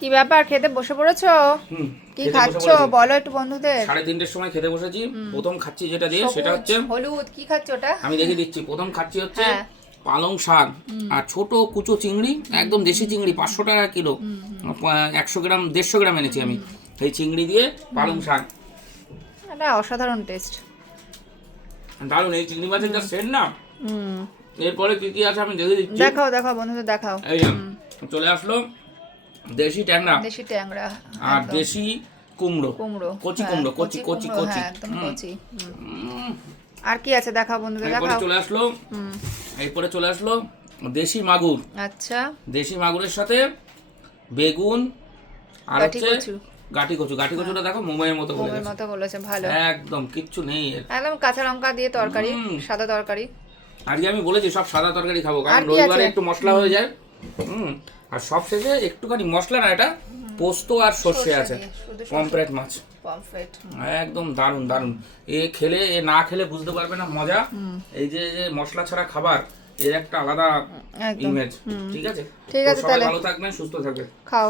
কি ব্যাপার, খেতে বসে পড়েছো? কি খাচ্ছো বলো একটু বন্ধুদের। 3:30টার সময় খেতে বসেছি। প্রথম খাচ্ছি যেটা দিয়ে সেটা হচ্ছে হলুদ। কি খাচ্ছো ওটা? আমি দেখিয়ে দিচ্ছি। প্রথম খাচ্ছি হচ্ছে পালং শাক আর ছোট কুচো চিংড়ি, একদম দেশি চিংড়ি, 500 টাকা কিলো, 100 গ্রাম 150 গ্রাম এনেছি আমি। এই চিংড়ি দিয়ে পালং শাক, এটা অসাধারণ টেস্ট, দারুণ। এই চিংড়ি মাছের যা সেন্ট না। এরপরে কি কি আছে আমি দেখিয়ে দিচ্ছি। দেখাও দেখাও বন্ধুদের দেখাও। এই চলে আসলো দেশি ট্যাংরা, দেশি ট্যাংরা আর দেশি কুমড়ো, কচি কুমড়ো, কচি কচি কচি একদম কচি। আর কি আছে দেখাও বন্ধুদের এরপরে দেখাও। চলে আসলো এরপরে চলে আসলো দেশি মাগুর। আচ্ছা, দেশি মাগুরের সাথে বেগুন আর হচ্ছে গাটি কচু। গাটি কচুটা দেখো মোবাইলের মতো বলে মোমের মতো বলেছে, ভালো একদম, কিচ্ছু নেই একদম কাঁচা লঙ্কা দিয়ে তরকারি, সাদা তরকারি। আজকে আমি বলেছি সব সাদা তরকারি খাবো, কারণ রবিবারে একটু মশলা হয়ে যায়। আর সব শেষে একটুখানি মশলা না, এটা পোস্ত আর সর্ষে আছে, পমফ্রেট মাছ, পমফ্রেট একদম দারুণ দারুণ। এ খেলে, এ না খেলে বুঝতে পারবে না মজা। এই যে মশলা ছাড়া খাবার, এর একটা আলাদা ইমেজ। ঠিক আছে, ঠিক আছে, সবাই ভালো থাকবেন, সুস্থ থাকবেন, খাও।